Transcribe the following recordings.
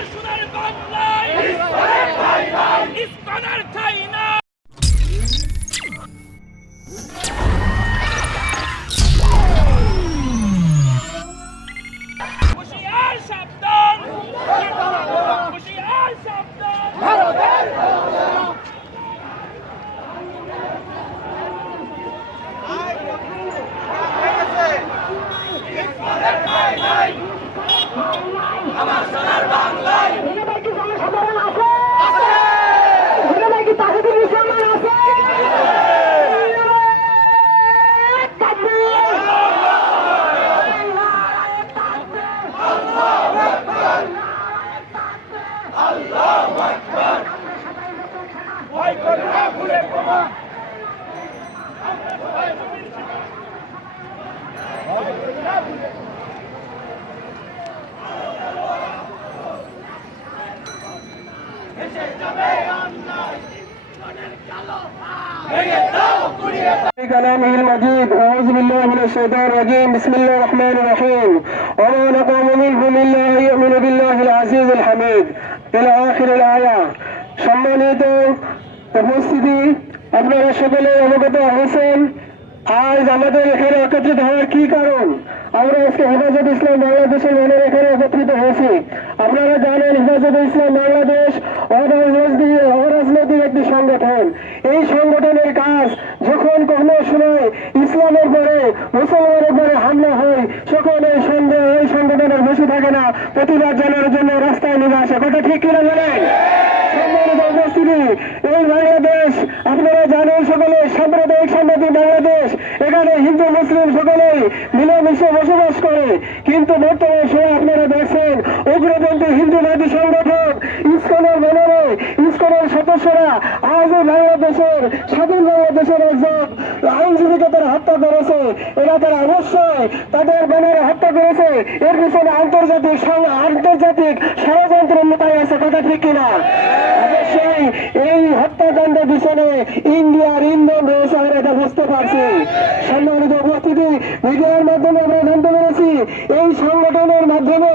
সাবধান হুঁশিয়ার সাবধান ধন্যবাদ কি জনসাধারণ كلامه المجيد أعوذ بالله من الشيطان الرجيم بسم الله الرحمن الرحيم وما نقوم منهم إلا أن يؤمنوا بالله العزيز الحميد إلى آخر الآية সম্মানিত উপস্থিতি আপনারা সকলে অবগত হয়েছেন আজ আমাদের এখানে একত্রিত হওয়ার কি কারণ আমরা আজকে হেফাজত ইসলাম বাংলাদেশের মনের এখানে একত্রিত হয়েছি। আপনারা জানেন, হেফাজত ইসলাম বাংলাদেশ অরাজনৈতিক একটি সংগঠন। এই সংগঠনের কাজ যখন কোনো সময় ইসলামের পরে, মুসলমানের পরে হামলা হয় তখন এই সন্দেহ, এই সংগঠনের বসে থাকে না। প্রতিবাদ জানার জন্য রাস্তায় নেমে আসে কথা ঠিক কিনা বলেন? সম্মানিত উপস্থিতি, এই বাংলাদেশ আপনারা জানেন সকলে, সাম্প্রদায়িক সম্মতি বাংলাদেশ। এখানে হিন্দু, মুসলিম সকলেই মিলেমিশে বসবাস করে। কিন্তু বর্তমান সময় আপনারা দেখছেন, উগ্রপন্থী হিন্দুবাদী সংগঠন ইস্কনের মনে ইস্কনের সদস্যরা আজও বাংলাদেশের, স্বাধীন বাংলাদেশের একজন আইনজীবীকে তারা হত্যা করেছে। এরা তারা অবশ্যই তাদের ব্যানারে হত্যা করেছে। এর পিছনে আন্তর্জাতিক আন্তর্জাতিক ষড়যন্ত্র মোতায় আছে, কথা ঠিক কিনা? অবশ্যই এই হত্যাকাণ্ডের পিছনে ইন্ডিয়ার ইন্ধন রয়েছে, আমরা এটা বুঝতে পারছি। সম্মানিত উপস্থিতি, মিডিয়ার মাধ্যমে আমরা জানতে পেরেছি, এই সংগঠনের মাধ্যমে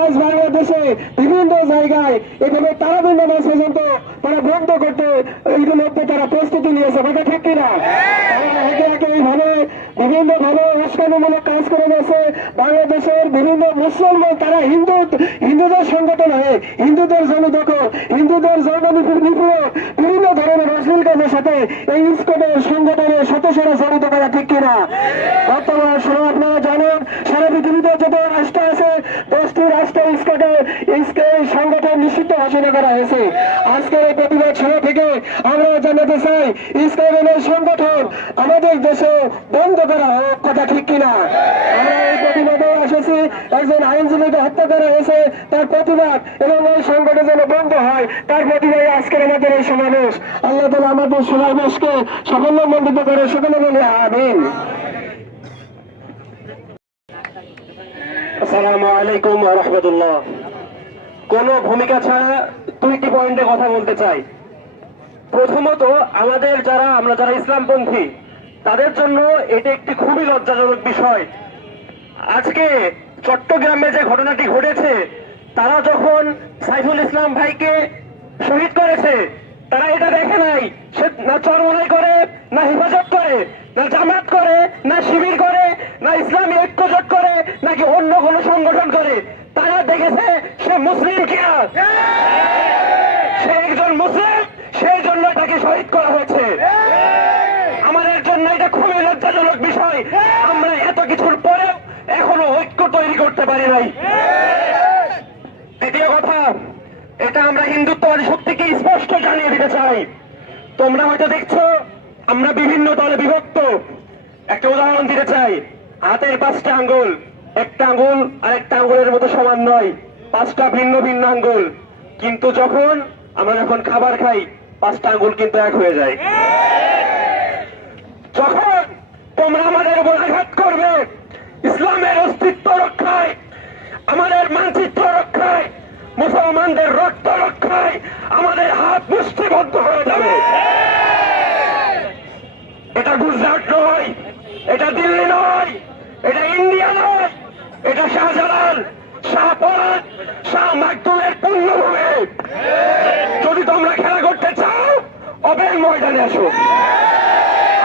আজ বাংলাদেশে বিভিন্ন জায়গায় এভাবে তারাবিন নামাজ পর্যন্ত তারা বন্ধ করতে ইতিমধ্যে তারা প্রস্তুতি নিয়েছে, কথা ঠিক কিনা? বিভিন্ন মুসলমান তারা হিন্দু, হিন্দুদের সংগঠন হয়ে, হিন্দুদের জনদখল হিন্দুদের জনবিপুর বিপ্লব বিভিন্ন ধরনের অশ্লীল কাজের সাথে এই ইস্কনের সংগঠনের সদস্যরা জড়িত করা ঠিক কিনা? বর্তমান সময় আপনারা জানেন, সারা পৃথিবীতে যত রাষ্ট্র আছে, দশটি রাষ্ট্র ইস্কটে ইস্কে সংগঠন নিষিদ্ধ ঘোষণা করা হয়েছে। আজকের এই প্রতিবাদ সভা থেকে আমরা জানাতে চাই ইসলামের সংগঠন আমাদের দেশে বন্ধ করা হোক, কথা ঠিক কিনা? আমরা এই প্রতিবাদে এসেছি একজন আইনজীবীকে হত্যা করা হয়েছে, তার প্রতিবাদ এবং এই সংগঠন যেন বন্ধ হয়। তার প্রতিবাদে আজকের আমাদের এই সমাবেশ। আল্লাহ তালা আমাদের সমাবেশকে সাফল্য মণ্ডিত করে সকলে বলে আমিন। আসসালামু আলাইকুম রহমতুল্লাহ। কোন ভূমিকা ছাড়া দুইটি পয়েন্টে কথা বলতে চাই। প্রথমত, আমাদের যারা, আমরা যারা ইসলামপন্থী, তাদের জন্য এটি একটি খুবই লজ্জাজনক বিষয়। আজকে চট্টগ্রামে যে ঘটনাটি ঘটেছে, তারা যখন সাইফুল ইসলাম ভাইকে শহীদ করেছে, তারা এটা দেখে নাই। সে না চরমনাই করে, না হেফাজত করে, না জামাত করে, না শিবির করে, না ইসলামী ঐক্যজোট করে, নাকি অন্য কোনো সংগঠন করে। তারা দেখেছে সে মুসলিম কিনা। সে একজন মুসলিম, সেই জন্য তাকে শহীদ করা হয়েছে আমাদের জন্য এটা খুবই লজ্জাজনক বিষয় আমরা এত কিছুর পরেও এখনও ঐক্য তৈরি করতে পারি নাই। দ্বিতীয় কথা, এটা আমরা হিন্দুত্ববাদী শক্তিকে স্পষ্ট জানিয়ে দিতে চাই। তোমরা হয়তো দেখছ, আমরা বিভিন্ন দলে বিভক্ত। একটা উদাহরণ দিতে চাই, হাতের পাঁচটা আঙ্গুল, একটা আঙ্গুল আর একটা আঙ্গুলের মতো সমান নয়, পাঁচটা ভিন্ন ভিন্ন আঙ্গুল। কিন্তু যখন আমরা যখন খাবার খাই, পাঁচটা আঙ্গুল কিন্তু এক হয়ে যায়। যখন তোমরা আমাদের উপর আঘাত করবে, ইসলামের অস্তিত্ব রক্ষায় আমাদের মানচিত্র রক্ষায়, মুসলমানদের রক্ত রক্ষায়, আমাদের হাত মুষ্টিবদ্ধ হয়ে যাবে। এটা গুজরাট নয়, এটা দিল্লি নয়, এটা ইন্ডিয়া নয়, এটা শাহজালাল শাহপরাত শাহ মাকদুমের পূর্ণভূমি। যদি তোমরা খেলা করতে চাও অবেল ময়দানে আসো।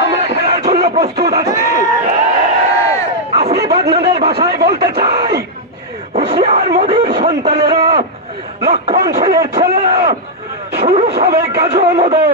আমরা খেলার জন্য প্রস্তুত আছি। আশীর্বাদ নাদের ভাষায় বলতে চাই হুশিয়ার মোদীর সন্তানেরা লক্ষণ সেনের ছেলেরা শুরু সবে কাজু আমাদের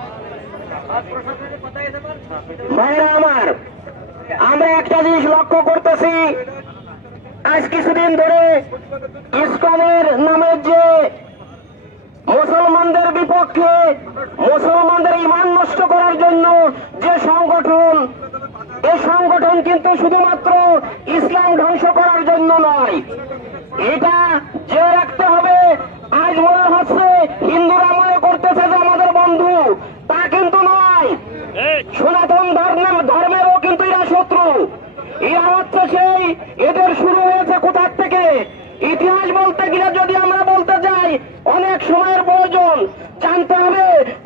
ভাইরা আমার, আমরা একটা জিনিস লক্ষ্য করতেছি। আজ কিছুদিন ধরে ইসকনের নামের যে মুসলমানদের বিপক্ষে মুসলমানদের ইমান নষ্ট করার জন্য যে সংগঠন, এই সংগঠন কিন্তু শুধুমাত্র ইসলাম ধ্বংস করার জন্য নয়, এটা যে রাখতে হবে। আজ মনে হচ্ছে হিন্দুরা মনে করতেছে যে আমাদের বন্ধু তা কিন্তু নয় সনাতন ধর্মের ধর্মেরও কিন্তু এরা শত্রু এরা হচ্ছে সেই এদের শুরু হয়েছে কোথার থেকে ইতিহাস বলতে গেলে যদি আমরা বলতে যাই অনেক সময়ের প্রয়োজন জানতে হবে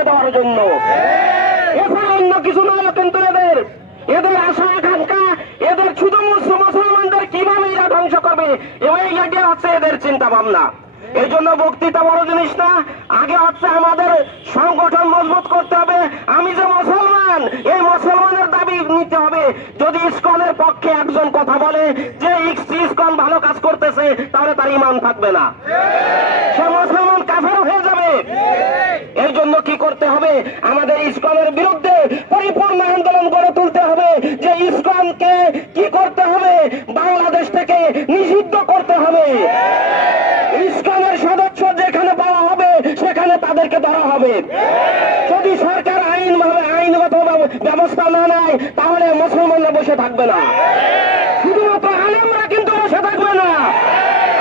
তুলে দেওয়ার জন্য। এছাড়া অন্য কিছু নয় কিন্তু এদের এদের আশা, আকাঙ্ক্ষা, এদের শুধু মুসলিম, মুসলমানদের কীভাবে এরা ধ্বংস করবে এবং এটা হচ্ছে এদের চিন্তা ভাবনা এই জন্য বক্তৃতা বড় জিনিস না, আগে হচ্ছে আমাদের সংগঠন মজবুত করতে হবে। আমি যে মুসলমান, এই মুসলমানের দাবি নিতে হবে। যদি ইসকনের পক্ষে একজন কথা বলে যে ইস- ইসকন ভালো কাজ করতেছে, তাহলে তার ইমান থাকবে না। সে মুসলমান কাফের হয়ে যাবে। এর জন্য হবে, আমাদের ইসকনের বিরুদ্ধে পরিপূর্ণ আন্দোলন গড়ে তুলতে হবে। যে ইসকনকে কি করতে হবে, বাংলাদেশ থেকে নিষিদ্ধ করতে হবে। ইসকনের সদস্য যেখানে পাওয়া হবে, সেখানে তাদেরকে ধরা হবে। যদি সরকার আইন ভাবে আইনগত ব্যবস্থা না নেয়, তাহলে মুসলমানরা বসে থাকবে না। শুধুমাত্র আলেমরা কিন্তু বসে থাকবে না।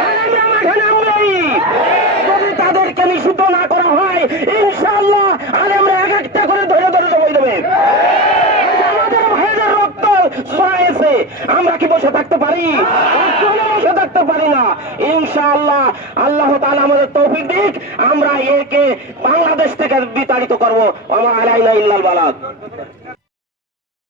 আলেমরা মাঠে নামবেই। তাদেরকে নিষিদ্ধ না করা হয়, ইনশাআল্লাহ আলেমরা এক একটা করে ধরে ধরে জমাই দেবে। আমাদের ভাইদের রক্ত ছড়াইছে, আমরা কি বসে থাকতে পারি? বসে থাকতে পারি না। ইনশাআল্লাহ আল্লাহ তাআলা আমাদের তৌফিক দিক, আমরা একে বাংলাদেশ থেকে বিতাড়িত করব। আমার আলাইনা ইল্লাল বালাদ